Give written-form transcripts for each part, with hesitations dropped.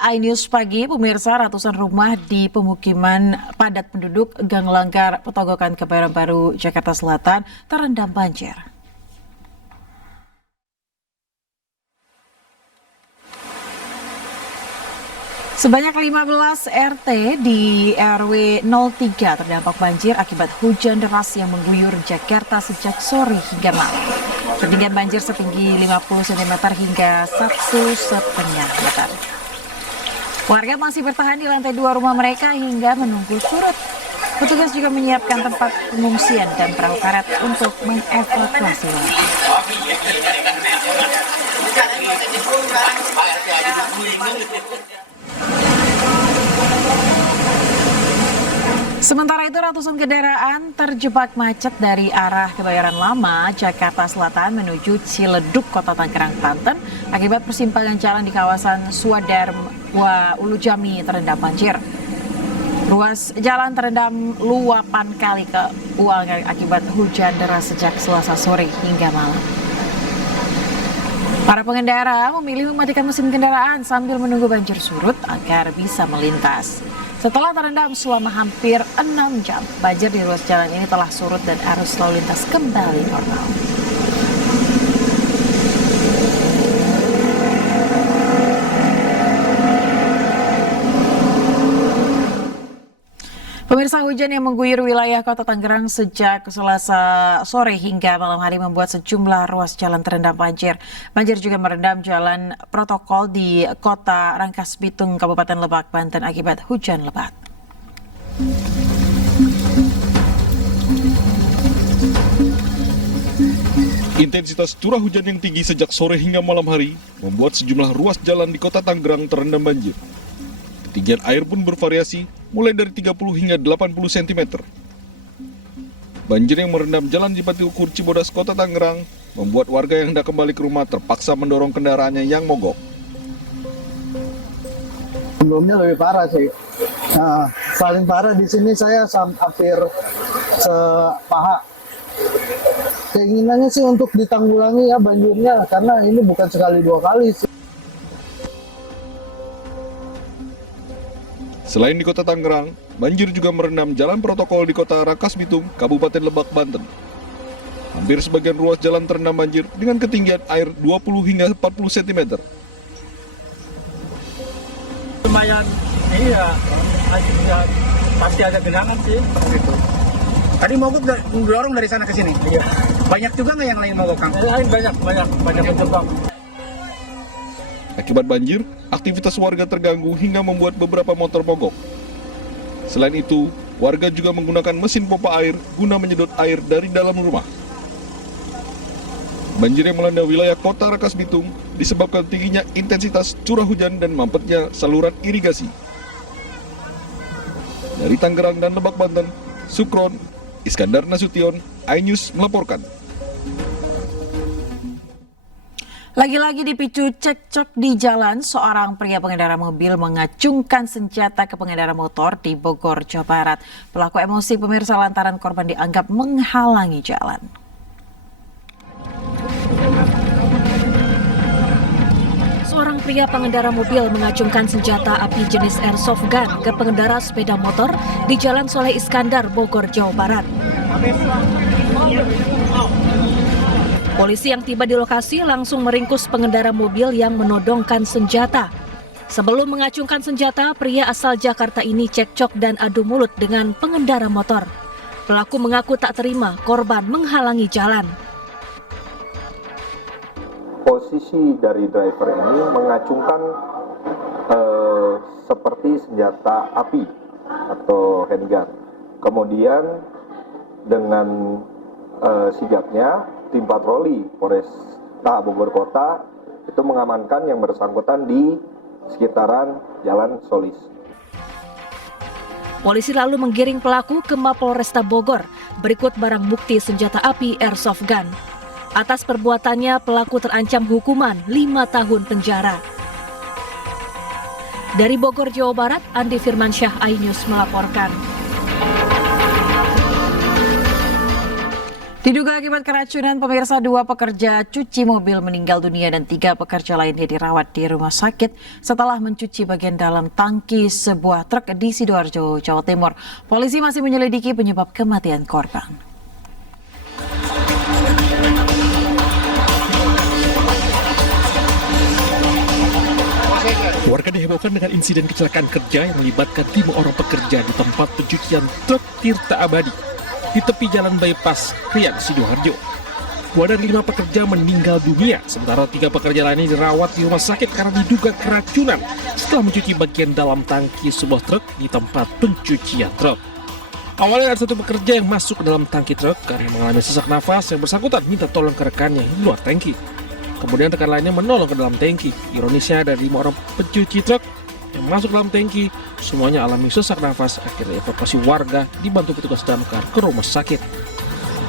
iNews pagi, pemirsa, ratusan rumah di pemukiman padat penduduk Gang Langgar, Petogokan, Kebayoran Baru, Jakarta Selatan terendam banjir. Sebanyak 15 RT di RW 03 terdampak banjir akibat hujan deras yang mengguyur Jakarta sejak sore hingga malam. Ketinggian banjir setinggi 50 cm hingga 1,5 meter. Warga masih bertahan di lantai 2 rumah mereka hingga menunggu surut. Petugas juga menyiapkan tempat pengungsian dan perahu karet untuk mengevakuasi warga. Sementara itu, ratusan kendaraan terjebak macet dari arah Kebayoran Lama, Jakarta Selatan menuju Ciledug, Kota Tangerang, Banten akibat persimpangan jalan di kawasan Swadharma Ulu Jami terendam banjir. Ruas jalan terendam luapan kali keuangan akibat hujan deras sejak Selasa sore hingga malam. Para pengendara memilih mematikan mesin kendaraan sambil menunggu banjir surut agar bisa melintas. Setelah terendam selama hampir 6 jam, banjir di ruas jalan ini telah surut dan arus lalu lintas kembali normal. Pemirsa, hujan yang mengguyur wilayah Kota Tangerang sejak Selasa sore hingga malam hari membuat sejumlah ruas jalan terendam banjir. Banjir juga merendam jalan protokol di Kota Rangkas Bitung, Kabupaten Lebak, Banten akibat hujan lebat. Intensitas curah hujan yang tinggi sejak sore hingga malam hari membuat sejumlah ruas jalan di Kota Tangerang terendam banjir. Ketinggian air pun bervariasi, mulai dari 30 hingga 80 cm. Banjir yang merendam jalan di Pati Ukur Cibodas, Kota Tangerang, membuat warga yang hendak kembali ke rumah terpaksa mendorong kendaraannya yang mogok. Sebelumnya lebih parah sih. Nah, paling parah di sini saya hampir sepaha. Keinginannya sih untuk ditanggulangi ya banjirnya, karena ini bukan sekali dua kali sih. Selain di Kota Tangerang, banjir juga merendam jalan protokol di Kota Rangkas Bitung, Kabupaten Lebak, Banten. Hampir sebagian ruas jalan terendam banjir dengan ketinggian air 20 hingga 40 cm. Lumayan, iya, pasti ada genangan sih. Gitu. Tadi mogok dorong dari sana ke sini? Iya. Banyak juga nggak yang lain mogok, Kang? Lain banyak penyebab. Akibat banjir, aktivitas warga terganggu hingga membuat beberapa motor mogok. Selain itu, warga juga menggunakan mesin pompa air guna menyedot air dari dalam rumah. Banjir yang melanda wilayah Kota Rangkas Bitung disebabkan tingginya intensitas curah hujan dan mampetnya saluran irigasi. Dari Tangerang dan Lebak, Banten, Sukron, Iskandar Nasution, iNews melaporkan. Lagi-lagi dipicu cekcok di jalan, seorang pria pengendara mobil mengacungkan senjata ke pengendara motor di Bogor, Jawa Barat. Pelaku emosi, pemirsa, lantaran korban dianggap menghalangi jalan. Seorang pria pengendara mobil mengacungkan senjata api jenis airsoft gun ke pengendara sepeda motor di Jalan Soleh Iskandar, Bogor, Jawa Barat. Polisi yang tiba di lokasi langsung meringkus pengendara mobil yang menodongkan senjata. Sebelum mengacungkan senjata, pria asal Jakarta ini cekcok dan adu mulut dengan pengendara motor. Pelaku mengaku tak terima korban menghalangi jalan. Posisi dari driver ini mengacungkan seperti senjata api atau handgun. Kemudian dengan sigapnya, tim patroli Polresta Bogor Kota itu mengamankan yang bersangkutan di sekitaran Jalan Solis. Polisi lalu menggiring pelaku ke Mapolresta Bogor, berikut barang bukti senjata api airsoft gun. Atas perbuatannya, pelaku terancam hukuman 5 tahun penjara. Dari Bogor, Jawa Barat, Andi Firmansyah, iNews melaporkan. Diduga akibat keracunan, pemirsa, 2 pekerja cuci mobil meninggal dunia dan 3 pekerja lainnya dirawat di rumah sakit setelah mencuci bagian dalam tangki sebuah truk di Sidoarjo, Jawa Timur. Polisi masih menyelidiki penyebab kematian korban. Warga dihebohkan dengan insiden kecelakaan kerja yang melibatkan 5 orang pekerja di tempat pencucian truk Tirta Abadi di tepi jalan bypass Krian, Sidoarjo. 2 dari 5 pekerja meninggal dunia, sementara 3 pekerja lainnya dirawat di rumah sakit karena diduga keracunan setelah mencuci bagian dalam tangki sebuah truk di tempat pencucian truk. Awalnya ada 1 pekerja yang masuk ke dalam tangki truk karena mengalami sesak nafas. Yang bersangkutan minta tolong ke rekannya di luar tangki. Kemudian rekan lainnya menolong ke dalam tangki. Ironisnya dari 5 orang pencuci truk yang masuk dalam tangki, semuanya alami sesak nafas. Akhirnya evakuasi warga dibantu petugas damkar ke rumah sakit.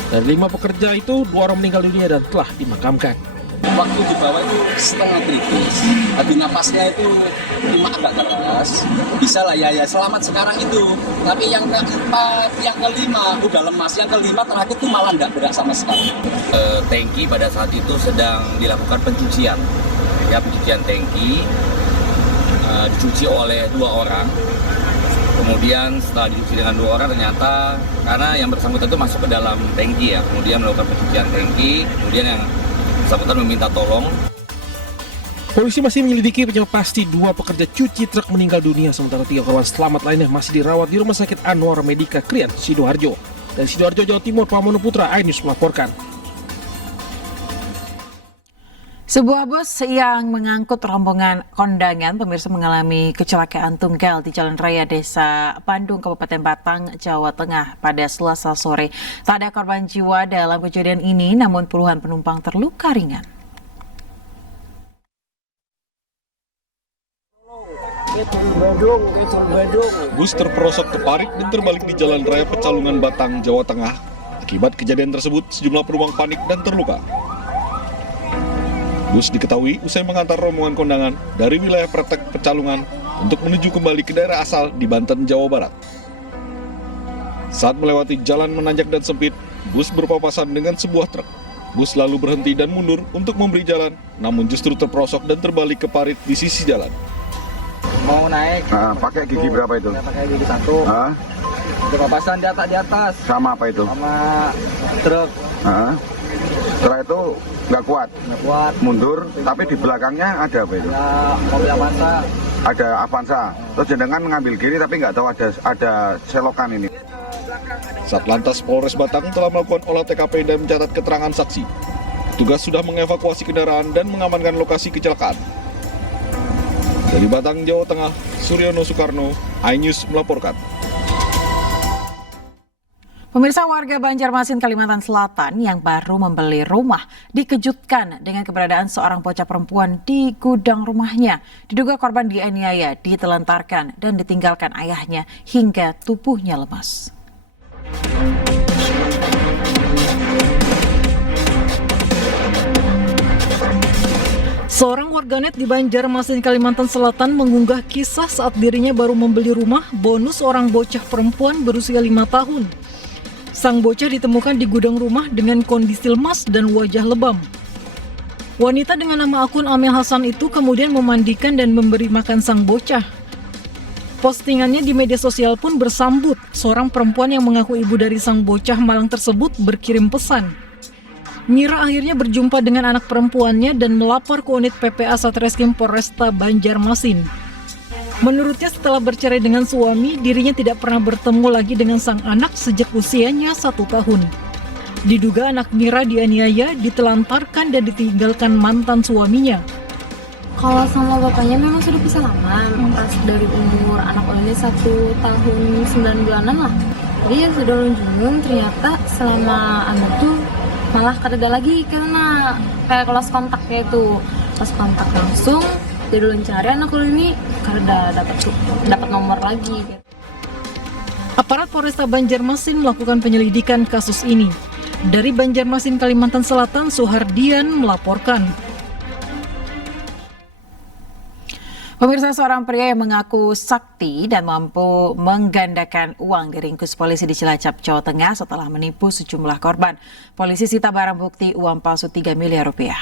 Dari 5 pekerja itu, 2 orang meninggal dunia dan telah dimakamkan. Waktu di bawah itu setengah kritis, habis napasnya itu cuma agak keras, bisa lah ya selamat sekarang itu. Tapi yang keempat, yang kelima udah lemas, yang kelima terakhir itu malah nggak gerak sama sekali. Tangki pada saat itu sedang dilakukan pencucian, ya pencucian tangki. Dicuci oleh 2 orang. Kemudian setelah dicuci dengan 2 orang, ternyata karena yang bersangkutan itu masuk ke dalam tangki ya, kemudian melakukan pencucian tangki, kemudian yang bersangkutan meminta tolong. Polisi masih menyelidiki penyebab pasti 2 pekerja cuci truk meninggal dunia, sementara 3 korban selamat lainnya masih dirawat di Rumah Sakit Anwar Medika Krian, Sidoarjo. Dari Sidoarjo, Jawa Timur, Pramono Putra, iNews melaporkan. Sebuah bus yang mengangkut rombongan kondangan, pemirsa, mengalami kecelakaan tunggal di Jalan Raya Desa Bandung, Kabupaten Batang, Jawa Tengah pada Selasa sore. Tak ada korban jiwa dalam kejadian ini, namun puluhan penumpang terluka ringan. Bus terperosok ke parit dan terbalik di Jalan Raya Pecalungan, Batang, Jawa Tengah. Akibat kejadian tersebut, sejumlah penumpang panik dan terluka. Bus diketahui usai mengantar rombongan kondangan dari wilayah Pretek, Pecalungan untuk menuju kembali ke daerah asal di Banten, Jawa Barat. Saat melewati jalan menanjak dan sempit, bus berpapasan dengan sebuah truk. Bus lalu berhenti dan mundur untuk memberi jalan, namun justru terperosok dan terbalik ke parit di sisi jalan. Mau naik. Pakai gigi berapa itu? Pakai gigi 1. Berpapasan di atas. Sama apa itu? Sama truk. Setelah itu nggak kuat, mundur, tapi di belakangnya ada apa itu? Ya, mobil Avanza. Ada Avanza. Terus jenengan ngambil kiri tapi nggak tahu ada selokan ini. Satlantas Polres Batang telah melakukan olah TKP dan mencatat keterangan saksi. Petugas sudah mengevakuasi kendaraan dan mengamankan lokasi kecelakaan. Dari Batang, Jawa Tengah, Suryono Soekarno, iNews melaporkan. Pemirsa, warga Banjarmasin, Kalimantan Selatan yang baru membeli rumah dikejutkan dengan keberadaan seorang bocah perempuan di gudang rumahnya. Diduga korban dianiaya, ditelantarkan, dan ditinggalkan ayahnya hingga tubuhnya lemas. Seorang warganet di Banjarmasin, Kalimantan Selatan mengunggah kisah saat dirinya baru membeli rumah bonus seorang bocah perempuan berusia 5 tahun. Sang bocah ditemukan di gudang rumah dengan kondisi lemas dan wajah lebam. Wanita dengan nama akun Amel Hasan itu kemudian memandikan dan memberi makan sang bocah. Postingannya di media sosial pun bersambut. Seorang perempuan yang mengaku ibu dari sang bocah malang tersebut berkirim pesan. Mira akhirnya berjumpa dengan anak perempuannya dan melapor ke unit PPA Satreskrim Polresta Banjarmasin. Menurutnya setelah bercerai dengan suami, dirinya tidak pernah bertemu lagi dengan sang anak sejak usianya 1 tahun. Diduga anak Mira dianiaya, ditelantarkan dan ditinggalkan mantan suaminya. Kalau sama bapaknya memang sudah bisa lama, pas dari umur anak ini 1 tahun 9 bulanan lah. Jadi ya sudah lunjung, ternyata selama anak tuh malah kada lagi karena kayak kelas kontaknya itu. Pas kontak langsung, jadi mencari anak ini karena dapat nomor lagi. Aparat Polresta Banjarmasin melakukan penyelidikan kasus ini. Dari Banjarmasin, Kalimantan Selatan, Suhardian melaporkan. Pemirsa, seorang pria yang mengaku sakti dan mampu menggandakan uang diringkus polisi di Cilacap, Jawa Tengah setelah menipu sejumlah korban. Polisi sita barang bukti uang palsu 3 miliar rupiah.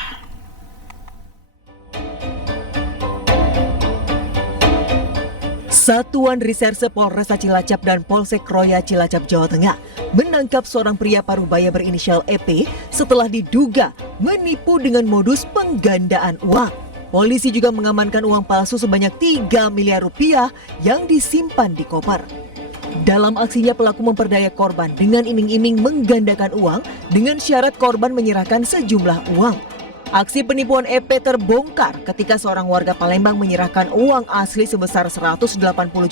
Satuan Reserse Polresta Cilacap dan Polsek Roya Cilacap, Jawa Tengah menangkap seorang pria parubaya berinisial EP setelah diduga menipu dengan modus penggandaan uang. Polisi juga mengamankan uang palsu sebanyak 3 miliar rupiah yang disimpan di koper. Dalam aksinya pelaku memperdaya korban dengan iming-iming menggandakan uang dengan syarat korban menyerahkan sejumlah uang. Aksi penipuan EP terbongkar ketika seorang warga Palembang menyerahkan uang asli sebesar 180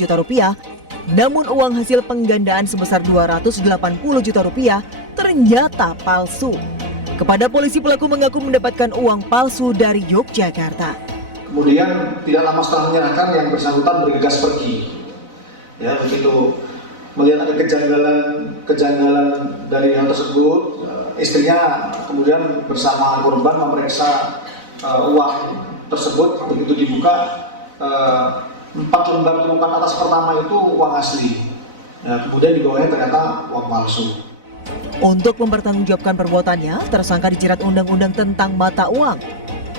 juta rupiah, namun uang hasil penggandaan sebesar 280 juta rupiah ternyata palsu. Kepada polisi, pelaku mengaku mendapatkan uang palsu dari Yogyakarta. Kemudian tidak lama setelah menyerahkan, yang bersangkutan bergegas pergi. Ya, begitu melihat ada kejanggalan dari hal tersebut, istrinya kemudian bersama korban memeriksa uang tersebut. Begitu dibuka, 4 lembar tumpukan atas pertama itu uang asli. Ya, kemudian di bawahnya ternyata uang palsu. Untuk mempertanggungjawabkan perbuatannya, tersangka dijerat Undang-Undang tentang Mata Uang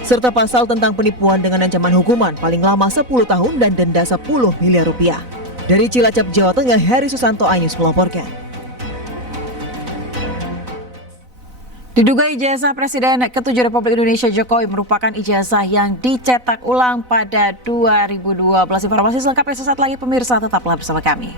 serta pasal tentang penipuan dengan ancaman hukuman paling lama 10 tahun dan denda 10 miliar rupiah. Dari Cilacap, Jawa Tengah, Heri Susanto, iNews melaporkan. Diduga ijazah Presiden ke-7 Republik Indonesia Jokowi merupakan ijazah yang dicetak ulang pada 2012. Informasi selengkapnya sesaat lagi, pemirsa, tetaplah bersama kami.